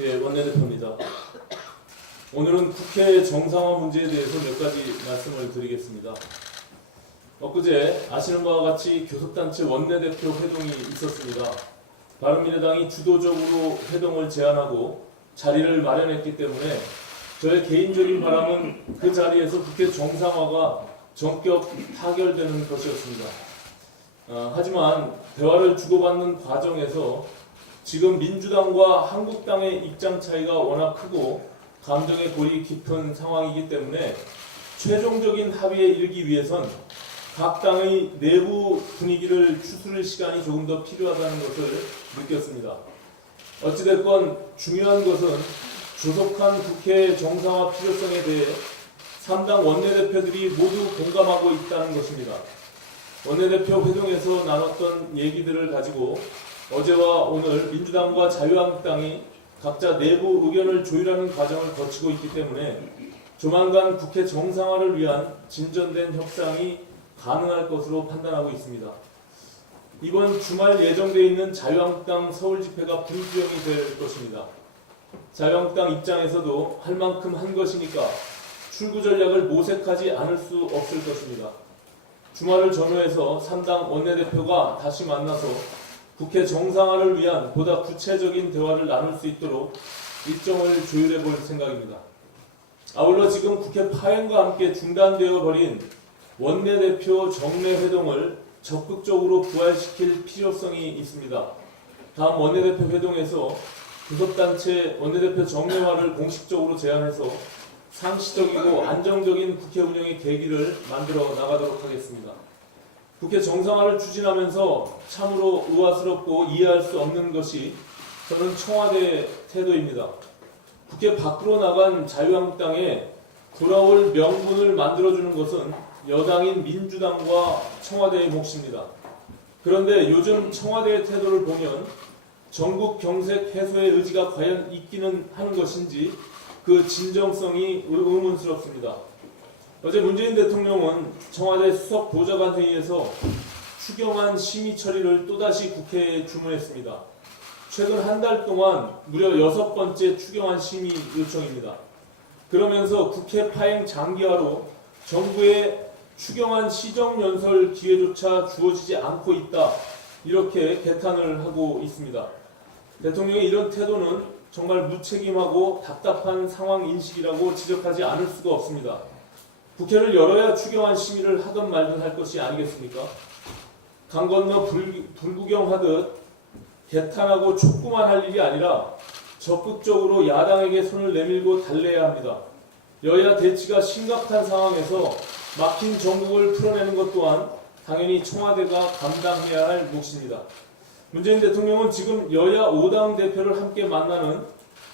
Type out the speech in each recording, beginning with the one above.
네, 원내대표입니다. 오늘은 국회 정상화 문제에 대해서 몇 가지 말씀을 드리겠습니다. 엊그제 아시는 바와 같이 교섭단체 원내대표 회동이 있었습니다. 바른미래당이 주도적으로 회동을 제안하고 자리를 마련했기 때문에 저의 개인적인 바람은 그 자리에서 국회 정상화가 전격 타결되는 것이었습니다. 하지만 대화를 주고받는 과정에서 지금 민주당과 한국당의 입장 차이가 워낙 크고 감정의 골이 깊은 상황이기 때문에 최종적인 합의에 이르기 위해선 각 당의 내부 분위기를 추스를 시간이 조금 더 필요하다는 것을 느꼈습니다. 어찌됐건 중요한 것은 조속한 국회 정상화 필요성에 대해 3당 원내대표들이 모두 공감하고 있다는 것입니다. 원내대표 회동에서 나눴던 얘기들을 가지고 어제와 오늘 민주당과 자유한국당이 각자 내부 의견을 조율하는 과정을 거치고 있기 때문에 조만간 국회 정상화를 위한 진전된 협상이 가능할 것으로 판단하고 있습니다. 이번 주말 예정되어 있는 자유한국당 서울 집회가 불수용이 될 것입니다. 자유한국당 입장에서도 할 만큼 한 것이니까 출구 전략을 모색하지 않을 수 없을 것입니다. 주말을 전후해서 3당 원내대표가 다시 만나서 국회 정상화를 위한 보다 구체적인 대화를 나눌 수 있도록 일정을 조율해 볼 생각입니다. 아울러 지금 국회 파행과 함께 중단되어 버린 원내대표 정례회동을 적극적으로 부활시킬 필요성이 있습니다. 다음 원내대표 회동에서 교섭단체 원내대표 정례화를 공식적으로 제안해서 상시적이고 안정적인 국회 운영의 계기를 만들어 나가도록 하겠습니다. 국회 정상화를 추진하면서 참으로 의아스럽고 이해할 수 없는 것이 저는 청와대의 태도입니다. 국회 밖으로 나간 자유한국당에 돌아올 명분을 만들어주는 것은 여당인 민주당과 청와대의 몫입니다. 그런데 요즘 청와대의 태도를 보면 전국 경색 해소의 의지가 과연 있기는 하는 것인지 그 진정성이 의문스럽습니다. 어제 문재인 대통령은 청와대 수석 보좌관 회의에서 추경안 심의 처리를 또다시 국회에 주문했습니다. 최근 한 달 동안 무려 6번째 추경안 심의 요청입니다. 그러면서 국회 파행 장기화로 정부의 추경안 시정연설 기회조차 주어지지 않고 있다, 이렇게 개탄을 하고 있습니다. 대통령의 이런 태도는 정말 무책임하고 답답한 상황 인식이라고 지적하지 않을 수가 없습니다. 국회를 열어야 추경안 심의를 하든 말든 할 것이 아니겠습니까? 강 건너 불구경하듯 개탄하고 촉구만 할 일이 아니라 적극적으로 야당에게 손을 내밀고 달래야 합니다. 여야 대치가 심각한 상황에서 막힌 정국을 풀어내는 것 또한 당연히 청와대가 감당해야 할 몫입니다. 문재인 대통령은 지금 여야 5당 대표를 함께 만나는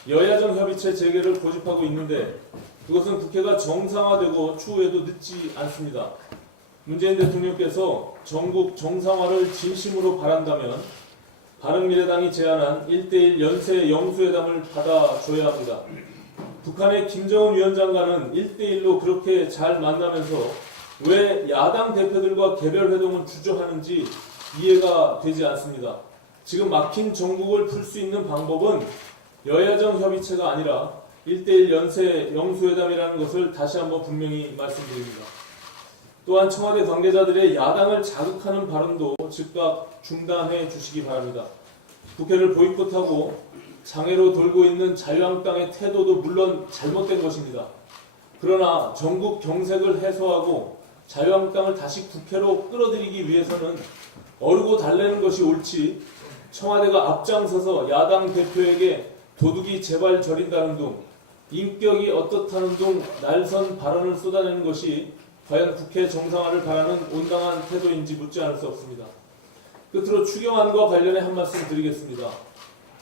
여야정 협의체 재개를 고집하고 있는데 그것은 국회가 정상화되고 추후에도 늦지 않습니다. 문재인 대통령께서 전국 정상화를 진심으로 바란다면 바른미래당이 제안한 1:1 연쇄 영수회담을 받아줘야 합니다. 북한의 김정은 위원장과는 1:1로 그렇게 잘 만나면서 왜 야당 대표들과 개별 회동을 주저하는지 이해가 되지 않습니다. 지금 막힌 정국을 풀 수 있는 방법은 여야정 협의체가 아니라 1:1 연쇄 영수회담이라는 것을 다시 한번 분명히 말씀드립니다. 또한 청와대 관계자들의 야당을 자극하는 발언도 즉각 중단해 주시기 바랍니다. 국회를 보이콧하고 장애로 돌고 있는 자유한국당의 태도도 물론 잘못된 것입니다. 그러나 전국 경색을 해소하고 자유한국당을 다시 국회로 끌어들이기 위해서는 어르고 달래는 것이 옳지, 청와대가 앞장서서 야당 대표에게 도둑이 제발 저린다는 둥, 인격이 어떻다는 둥 날선 발언을 쏟아내는 것이 과연 국회 정상화를 바라는 온당한 태도인지 묻지 않을 수 없습니다. 끝으로 추경안과 관련해 한 말씀 드리겠습니다.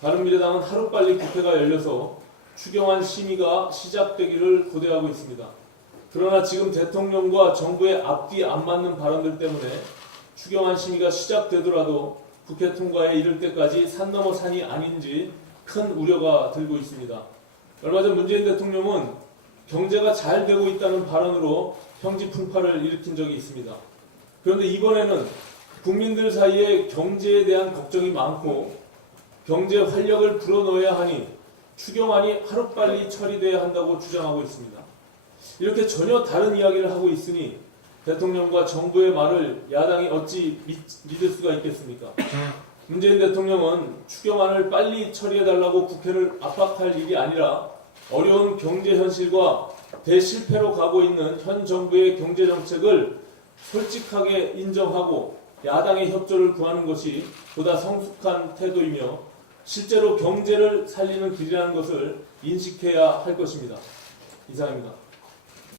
바른미래당은 하루빨리 국회가 열려서 추경안 심의가 시작되기를 고대하고 있습니다. 그러나 지금 대통령과 정부의 앞뒤 안 맞는 발언들 때문에 추경안 심의가 시작되더라도 국회 통과에 이를 때까지 산 넘어 산이 아닌지 큰 우려가 들고 있습니다. 얼마 전 문재인 대통령은 경제가 잘 되고 있다는 발언으로 평지 풍파를 일으킨 적이 있습니다. 그런데 이번에는 국민들 사이에 경제에 대한 걱정이 많고 경제 활력을 불어넣어야 하니 추경안이 하루빨리 처리돼야 한다고 주장하고 있습니다. 이렇게 전혀 다른 이야기를 하고 있으니 대통령과 정부의 말을 야당이 어찌 믿을 수가 있겠습니까? 문재인 대통령은 추경안을 빨리 처리해달라고 국회를 압박할 일이 아니라 어려운 경제 현실과 대실패로 가고 있는 현 정부의 경제 정책을 솔직하게 인정하고 야당의 협조를 구하는 것이 보다 성숙한 태도이며 실제로 경제를 살리는 길이라는 것을 인식해야 할 것입니다. 이상입니다.